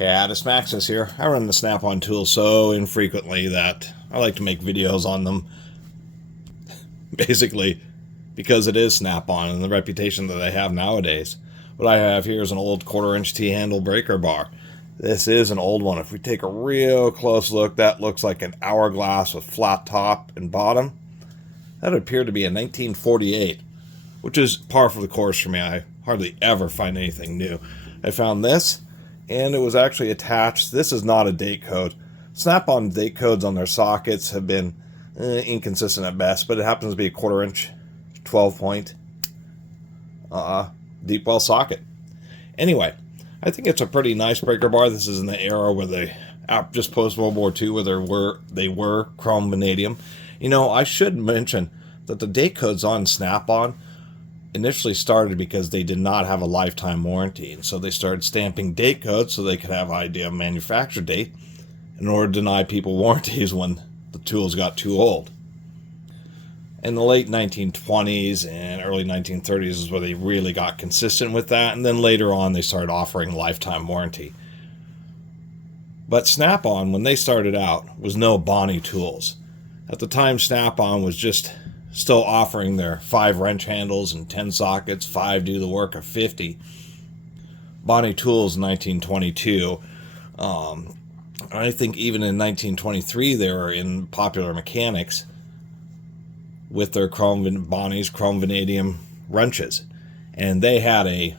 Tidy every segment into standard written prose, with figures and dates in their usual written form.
Catus, Maximus here. I run the Snap-on tool so infrequently that I like to make videos on them. Basically, because it is Snap-on and the reputation that they have nowadays. What I have here is an old 1/4-inch T-handle breaker bar. This is an old one. If we take a real close look, that looks like an hourglass with flat top and bottom. That appeared to be a 1948, which is par for the course for me. I hardly ever find anything new. I found this, and it was actually attached. This is not a date code. Snap-on date codes on their sockets have been inconsistent at best, but it happens to be a 1/4-inch 12-point deep well socket. Anyway, I think it's a pretty nice breaker bar. This is in the era where they, just post World War II, where they were chrome vanadium. You know, I should mention that the date codes on Snap-on initially started because they did not have a lifetime warranty, and so they started stamping date codes so they could have idea of manufacture date in order to deny people warranties when the tools got too old. In the late 1920s and early 1930s is where they really got consistent with that, and then later on they started offering lifetime warranty. But Snap-on, when they started out, was no Bonnie tools. At the time, Snap-on was just still offering their 5 wrench handles and 10 sockets, 5 do the work of 50. Bonnie tools in 1922. I think even in 1923 they were in popular mechanics with their Bonnie's chrome vanadium wrenches, and they had a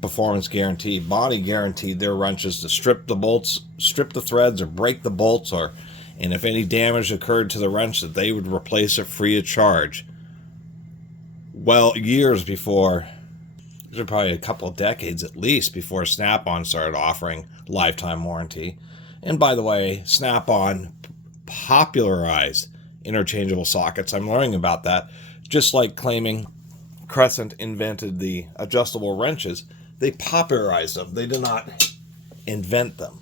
performance guarantee. Bonnie guaranteed their wrenches to strip the bolts, strip the threads, or break the bolts, and if any damage occurred to the wrench, that they would replace it free of charge. Well, years before, these are probably a couple of decades at least before Snap-on started offering lifetime warranty. And by the way, Snap-on popularized interchangeable sockets. I'm learning about that. Just like claiming Crescent invented the adjustable wrenches, they popularized them. They did not invent them.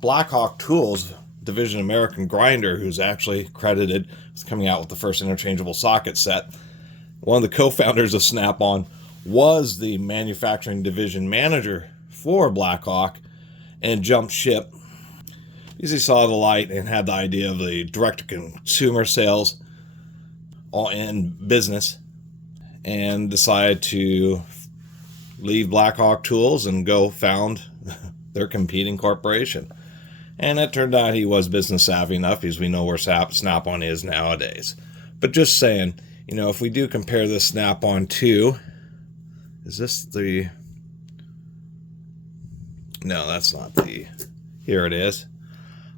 Blackhawk Tools Division American Grinder, who's actually credited with coming out with the first interchangeable socket set, one of the co-founders of Snap-on, was the manufacturing division manager for Blackhawk and jumped ship because he saw the light and had the idea of the direct-to-consumer sales all in business, and decided to leave Blackhawk Tools and go found their competing corporation. And it turned out he was business savvy enough, because we know where Snap-on is nowadays. But just saying, you know, if we do compare this Snap-on to, is this the, no, that's not the, here it is.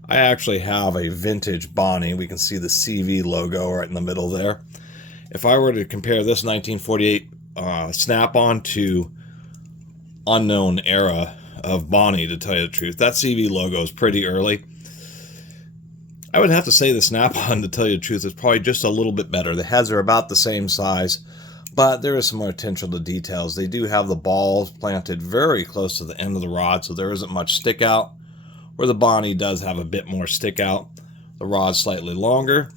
I actually have a vintage Bonnie. We can see the CV logo right in the middle there. If I were to compare this 1948 Snap-on to unknown era of Bonnie, to tell you the truth, that CV logo is pretty early. I would have to say the Snap-on, to tell you the truth, is probably just a little bit better. The heads are about the same size, but there is some more attention to details. They do have the balls planted very close to the end of the rod, so there isn't much stick out, where the Bonnie does have a bit more stick out. The rod's slightly longer,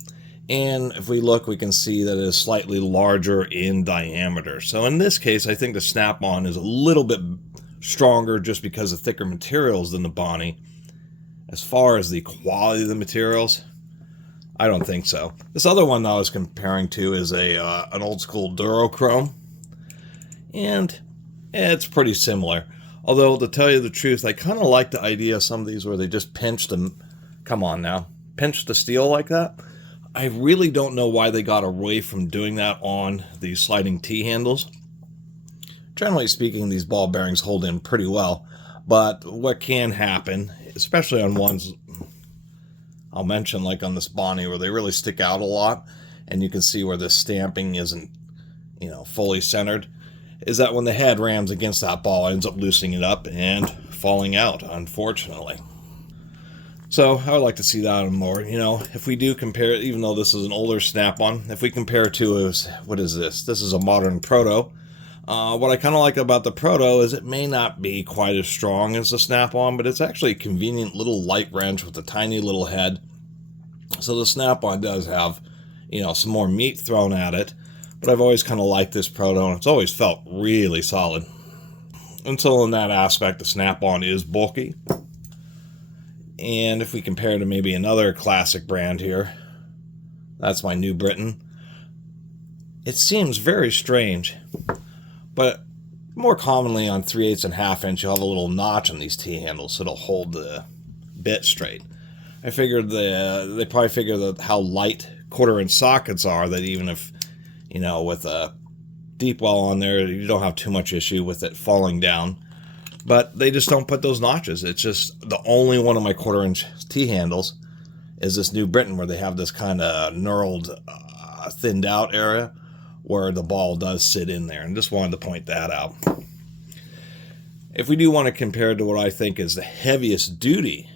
and if we look, we can see that it is slightly larger in diameter. So in this case, I think the Snap-on is a little bit stronger just because of thicker materials than the Bonnie. As far as the quality of the materials, I don't think so. This other one that I was comparing to is an old school Durochrome, and it's pretty similar. Although, to tell you the truth, I kind of like the idea of some of these where they just pinched them. Come on now, pinch the steel like that. I really don't know why they got away from doing that on these sliding T-handles. Generally speaking, these ball bearings hold in pretty well, but what can happen, especially on ones I'll mention, like on this Bonnie, where they really stick out a lot, and you can see where the stamping isn't, you know, fully centered, is that when the head rams against that ball, it ends up loosening it up and falling out, unfortunately. So I would like to see that more. You know, if we do compare it, even though this is an older Snap-on, if we compare it to, what is this? This is a modern Proto. What I kind of like about the Proto is it may not be quite as strong as the Snap-on, but it's actually a convenient little light wrench with a tiny little head. So the Snap-on does have, you know, some more meat thrown at it, but I've always kind of liked this Proto, and it's always felt really solid. Until in that aspect, the Snap-on is bulky. And if we compare to maybe another classic brand here, that's my New Britain. It seems very strange, but more commonly on 3/8 and 1/2 inch, you'll have a little notch on these T-handles, so it'll hold the bit straight. I figured they probably figure that how light 1/4 inch sockets are, that even if, you know, with a deep well on there, you don't have too much issue with it falling down. But they just don't put those notches. It's just the only one of my 1/4 inch T-handles is this New Britain, where they have this kind of knurled, thinned out area where the ball does sit in there. And just wanted to point that out. If we do want to compare to what I think is the heaviest duty,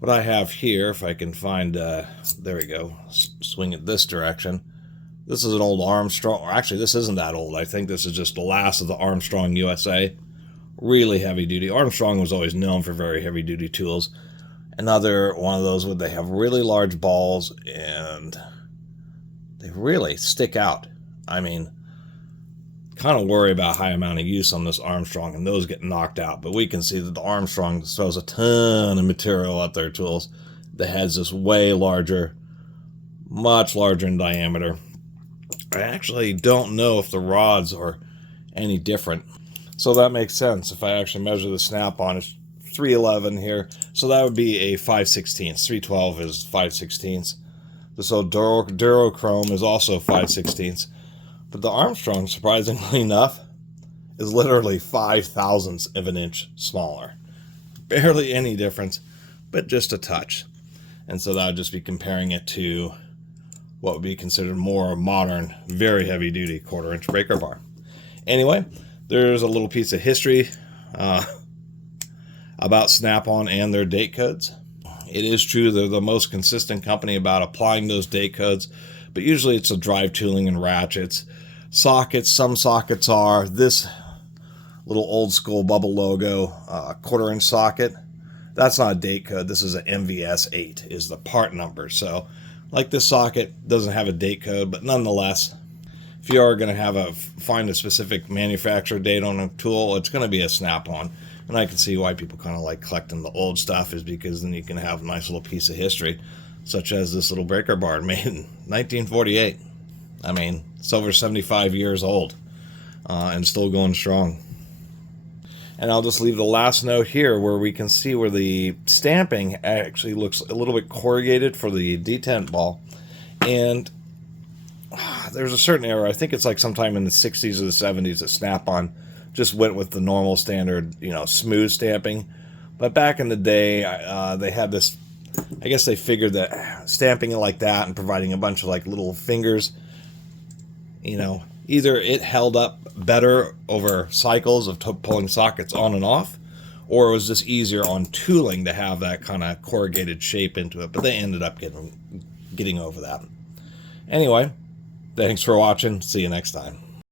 what I have here, if I can find, there we go, swing it this direction. This is an old Armstrong, or actually this isn't that old. I think this is just the last of the Armstrong USA. Really heavy duty. Armstrong was always known for very heavy duty tools. Another one of those where they have really large balls and they really stick out. I mean, kind of worry about high amount of use on this Armstrong, and those get knocked out. But we can see that the Armstrong throws a ton of material at their tools. The head's just way larger, much larger in diameter. I actually don't know if the rods are any different. So that makes sense. If I actually measure the snap-on, it's 311 here. So that would be a 5/16. 312 is 5/16. This old Durochrome is also 5/16. But the Armstrong, surprisingly enough, is literally 5/1000ths of an inch smaller. Barely any difference, but just a touch. And so that would just be comparing it to what would be considered more modern, very heavy-duty 1/4 inch breaker bar. Anyway, there's a little piece of history about Snap-on and their date codes. It is true they're the most consistent company about applying those date codes, but usually it's a drive tooling and ratchets. Sockets, some sockets are this little old school bubble logo 1/4 inch socket. That's not a date code. This is an MVS 8 is the part number. So like this socket doesn't have a date code, but nonetheless, if you are going to find a specific manufacturer date on a tool, it's going to be a Snap-on. And I can see why people kind of like collecting the old stuff, is because then you can have a nice little piece of history, such as this little breaker bar made in 1948. I mean, it's over 75 years old and still going strong. And I'll just leave the last note here where we can see where the stamping actually looks a little bit corrugated for the detent ball. And there's a certain era, I think it's like sometime in the 60s or the 70s, that Snap-on just went with the normal standard, you know, smooth stamping. But back in the day, they had this, I guess they figured that stamping it like that and providing a bunch of like little fingers, you know, either it held up better over cycles of pulling sockets on and off, or it was just easier on tooling to have that kind of corrugated shape into it. But they ended up getting over that. Anyway, thanks for watching. See you next time.